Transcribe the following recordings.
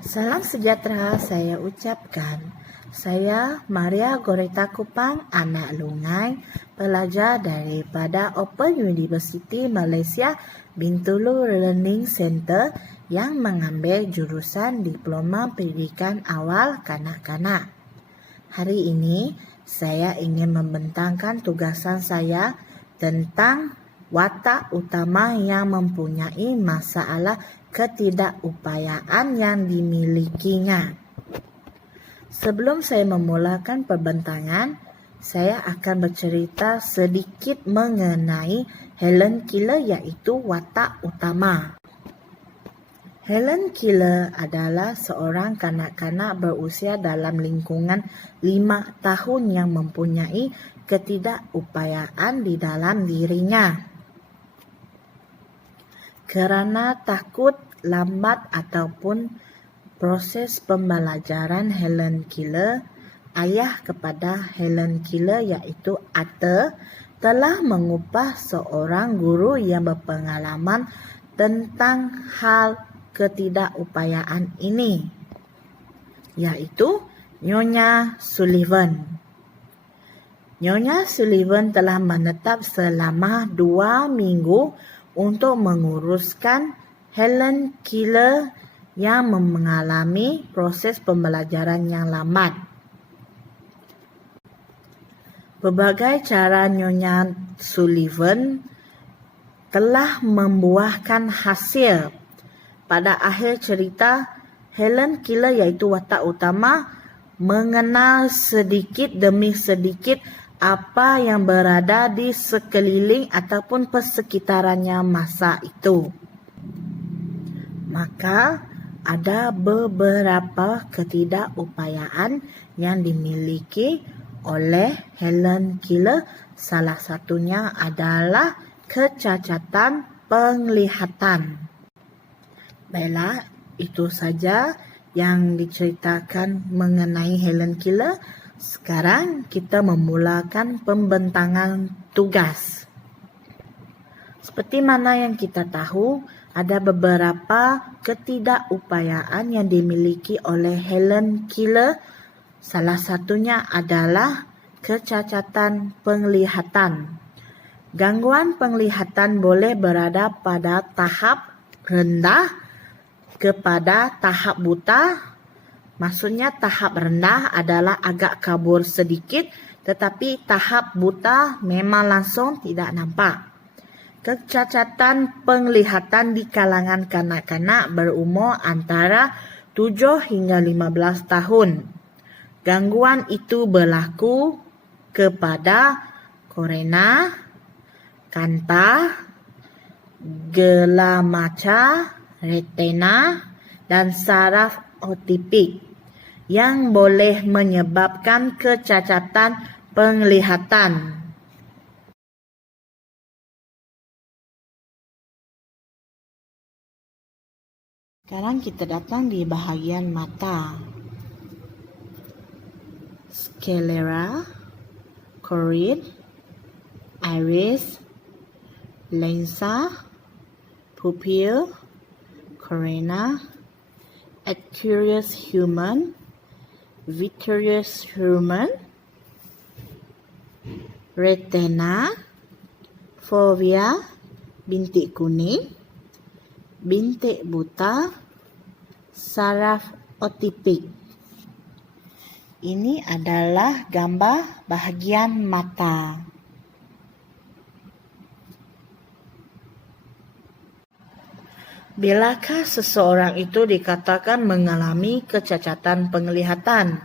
Salam sejahtera saya ucapkan. Saya Maria Goreta Kupang, anak Lungai, pelajar daripada Open University Malaysia Bintulu Learning Center yang mengambil jurusan Diploma Pendidikan Awal Kanak-kanak. Hari ini saya ingin membentangkan tugasan saya tentang watak utama yang mempunyai masalah ketidakupayaan yang dimilikinya. Sebelum saya memulakan perbentangan, saya akan bercerita sedikit mengenai Helen Keller, iaitu watak utama. Helen Keller adalah seorang kanak-kanak berusia dalam lingkungan 5 tahun yang mempunyai ketidakupayaan di dalam dirinya. Kerana takut lambat ataupun proses pembelajaran Helen Keller, ayah kepada Helen Keller iaitu Arthur telah mengupah seorang guru yang berpengalaman tentang hal ketidakupayaan ini, iaitu Nyonya Sullivan. Nyonya Sullivan telah menetap selama 2 minggu untuk menguruskan Helen Keller yang mengalami proses pembelajaran yang lambat. Berbagai cara Nyonya Sullivan telah membuahkan hasil. Pada akhir cerita, Helen Keller iaitu watak utama mengenal sedikit demi sedikit apa yang berada di sekeliling ataupun persekitarannya masa itu. Maka ada beberapa ketidakupayaan yang dimiliki oleh Helen Keller. Salah satunya adalah kecacatan penglihatan. Baiklah, itu saja yang diceritakan mengenai Helen Keller. Sekarang kita memulakan pembentangan tugas. Seperti mana yang kita tahu, ada beberapa ketidakupayaan yang dimiliki oleh Helen Keller. Salah satunya adalah kecacatan penglihatan. Gangguan penglihatan boleh berada pada tahap rendah kepada tahap buta. Maksudnya tahap rendah adalah agak kabur sedikit, tetapi tahap buta memang langsung tidak nampak. Kecacatan penglihatan di kalangan kanak-kanak berumur antara 7 hingga 15 tahun. Gangguan itu berlaku kepada kornea, kanta, gelamaca, retena dan saraf optik yang boleh menyebabkan kecacatan penglihatan. Sekarang kita datang di bahagian mata. Sclera, choroid, iris, lensa, pupil, cornea, aqueous humor, vitreous humor, retina, fovea, bintik kuning, bintik buta, saraf optik. Ini adalah gambar bahagian mata. Bilakah seseorang itu dikatakan mengalami kecacatan penglihatan?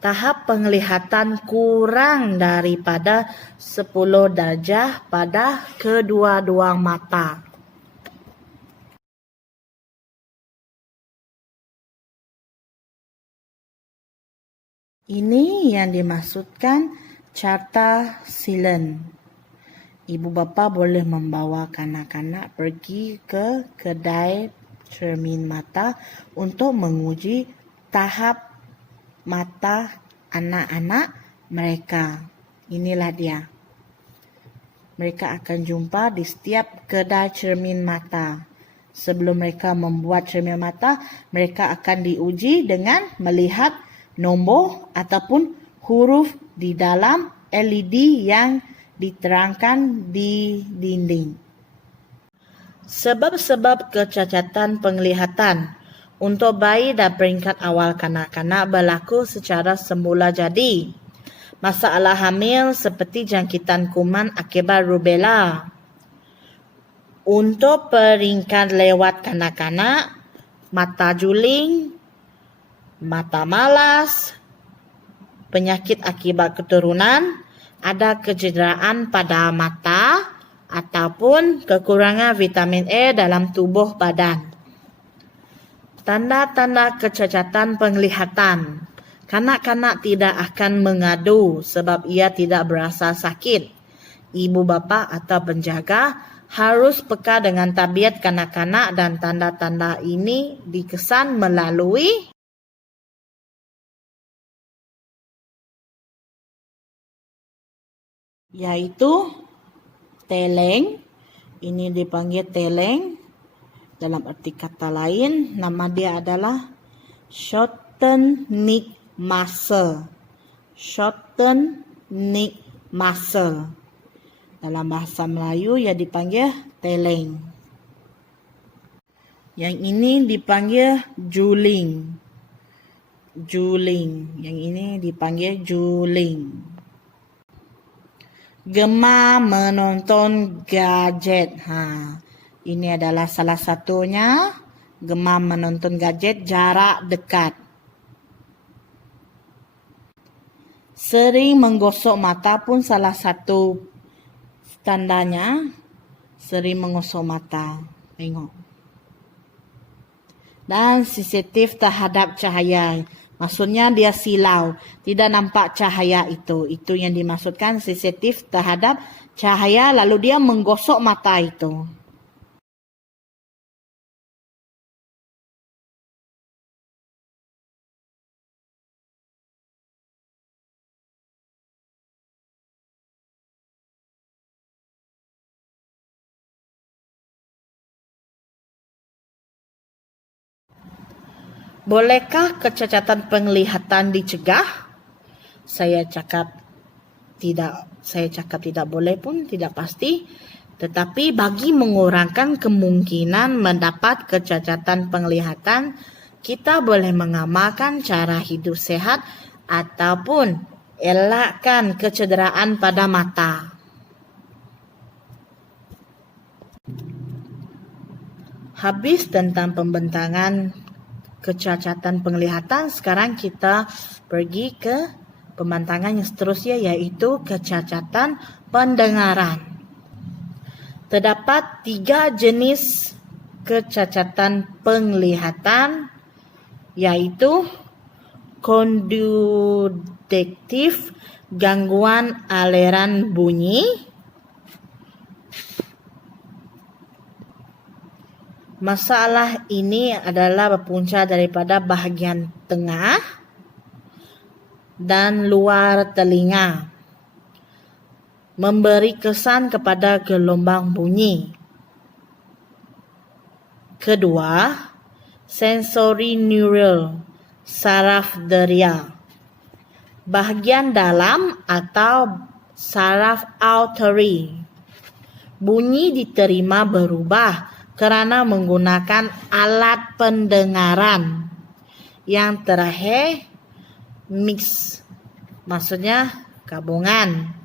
Tahap penglihatan kurang daripada 10 darjah pada kedua-dua mata. Ini yang dimaksudkan carta silent. Ibu bapa boleh membawa kanak-kanak pergi ke kedai cermin mata untuk menguji tahap mata anak-anak mereka. Inilah dia. Mereka akan jumpa di setiap kedai cermin mata. Sebelum mereka membuat cermin mata, mereka akan diuji dengan melihat nombor ataupun huruf di dalam LED yang diterangkan di dinding. Sebab-sebab kecacatan penglihatan untuk bayi dan peringkat awal kanak-kanak berlaku secara semula jadi. Masalah hamil seperti jangkitan kuman akibat rubella. Untuk peringkat lewat kanak-kanak, mata juling, mata malas, penyakit akibat keturunan, ada kecederaan pada mata ataupun kekurangan vitamin A dalam tubuh badan. Tanda-tanda kecacatan penglihatan. Kanak-kanak tidak akan mengadu sebab ia tidak berasa sakit. Ibu bapa atau penjaga harus peka dengan tabiat kanak-kanak dan tanda-tanda ini dikesan melalui yaitu teleng. Ini dipanggil teleng. Dalam arti kata lain, nama dia adalah shorten neck muscle. Shorten neck muscle. Dalam bahasa Melayu ia dipanggil teleng. Yang ini dipanggil juling. Juling. Yang ini dipanggil juling. Gemar menonton gadget. Ini adalah salah satunya. Gemar menonton gadget jarak dekat. Sering menggosok mata pun salah satu tandanya. Sering menggosok mata. Tengok. Dan sensitif terhadap cahaya. Maksudnya dia silau. Tidak nampak cahaya itu. Itu yang dimaksudkan sensitif terhadap cahaya. Lalu dia menggosok mata itu. Bolehkah kecacatan penglihatan dicegah? Saya cakap tidak boleh pun, tidak pasti. Tetapi bagi mengurangkan kemungkinan mendapat kecacatan penglihatan, kita boleh mengamalkan cara hidup sehat ataupun elakkan kecederaan pada mata. Habis tentang pembentangan kecacatan penglihatan, sekarang kita pergi ke pembentangan yang seterusnya, yaitu kecacatan pendengaran. Terdapat 3 jenis kecacatan penglihatan, yaitu konduktif, gangguan aliran bunyi. Masalah ini adalah berpunca daripada bahagian tengah dan luar telinga, memberi kesan kepada gelombang bunyi. Kedua, sensory neural, saraf deria, bahagian dalam atau saraf auditory. Bunyi diterima berubah kerana menggunakan alat pendengaran. Yang terakhir, mix, maksudnya gabungan.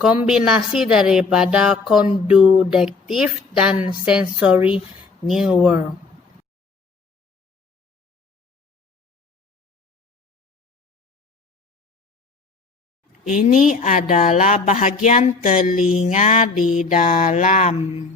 Kombinasi daripada konduktif dan sensory neural. Ini adalah bahagian telinga di dalam.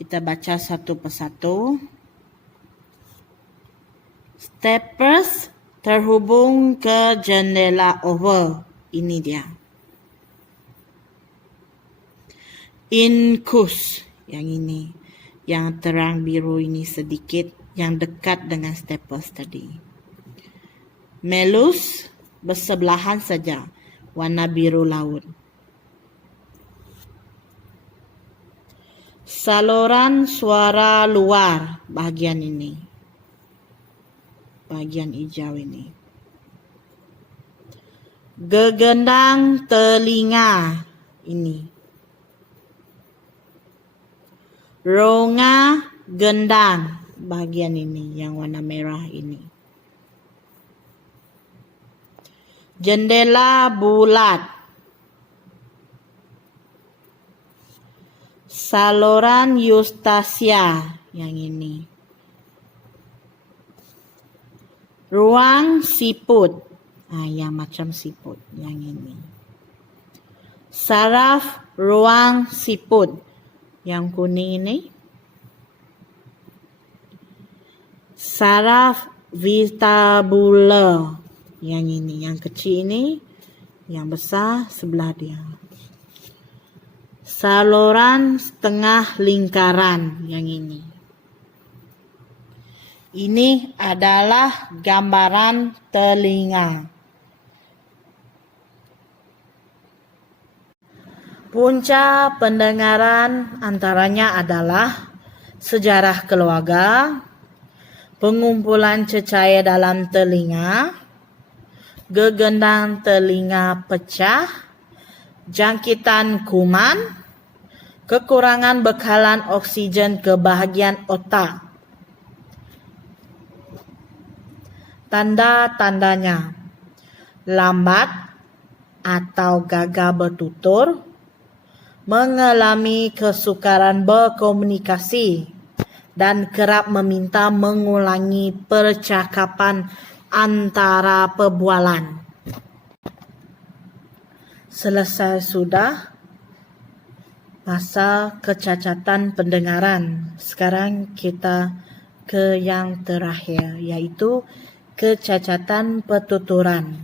Kita baca satu persatu. Stapes terhubung ke jendela oval. Ini dia. Incus, yang ini. Yang terang biru ini sedikit. Yang dekat dengan stapes tadi. Melus, bersebelahan saja. Warna biru laut. Saluran suara luar, bagian ini. Bagian hijau ini. Gegendang telinga, ini. Rongga gendang, bagian ini yang warna merah ini. Jendela bulat. Saluran eustasia, yang ini. Ruang siput, yang macam siput, yang ini. Saraf ruang siput, yang kuning ini. Saraf vestibular, yang ini, yang kecil ini, yang besar sebelah dia. Saluran setengah lingkaran, yang ini. Ini adalah gambaran telinga. Punca pendengaran antaranya adalah sejarah keluarga, pengumpulan cecair dalam telinga, gegendang telinga pecah, jangkitan kuman, kekurangan bekalan oksigen ke bahagian otak. Tanda-tandanya: lambat atau gagal bertutur, mengalami kesukaran berkomunikasi, dan kerap meminta mengulangi percakapan antara perbualan. Selesai sudah masa kecacatan pendengaran. Sekarang kita ke yang terakhir, yaitu kecacatan pertuturan.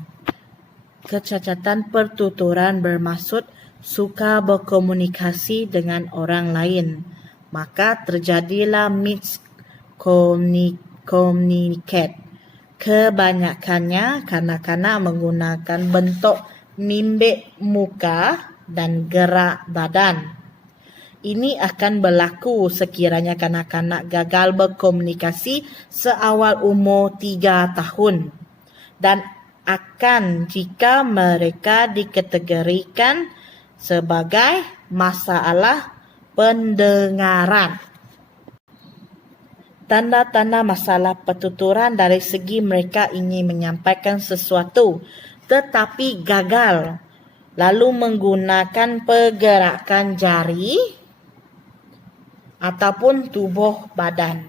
Kecacatan pertuturan bermaksud suka berkomunikasi dengan orang lain. Maka terjadilah miscommunicate. Kebanyakannya kanak-kanak menggunakan bentuk mimik muka dan gerak badan. Ini akan berlaku sekiranya kanak-kanak gagal berkomunikasi seawal umur 3 tahun. Dan akan jika mereka dikategorikan sebagai masalah pendengaran. Tanda-tanda masalah pertuturan dari segi mereka ingin menyampaikan sesuatu tetapi gagal, lalu menggunakan pergerakan jari ataupun tubuh badan.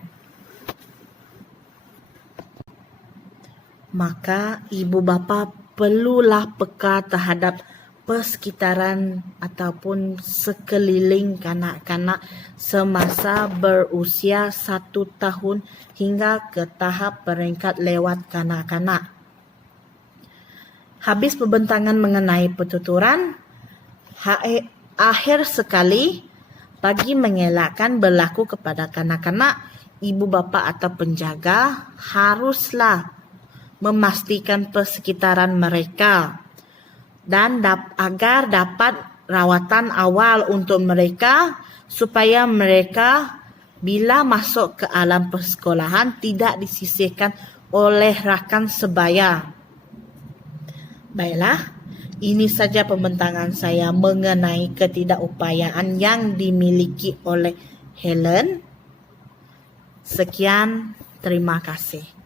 Maka ibu bapa perlulah peka terhadap persekitaran ataupun sekeliling kanak-kanak semasa berusia 1 tahun hingga ke tahap peringkat lewat kanak-kanak. Habis pembentangan mengenai pertuturan, akhir sekali, bagi mengelakkan berlaku kepada kanak-kanak, ibu bapa atau penjaga haruslah memastikan persekitaran mereka dan agar dapat rawatan awal untuk mereka supaya mereka bila masuk ke alam persekolahan tidak disisihkan oleh rakan sebaya. Baiklah, ini saja pembentangan saya mengenai ketidakupayaan yang dimiliki oleh Helen. Sekian, terima kasih.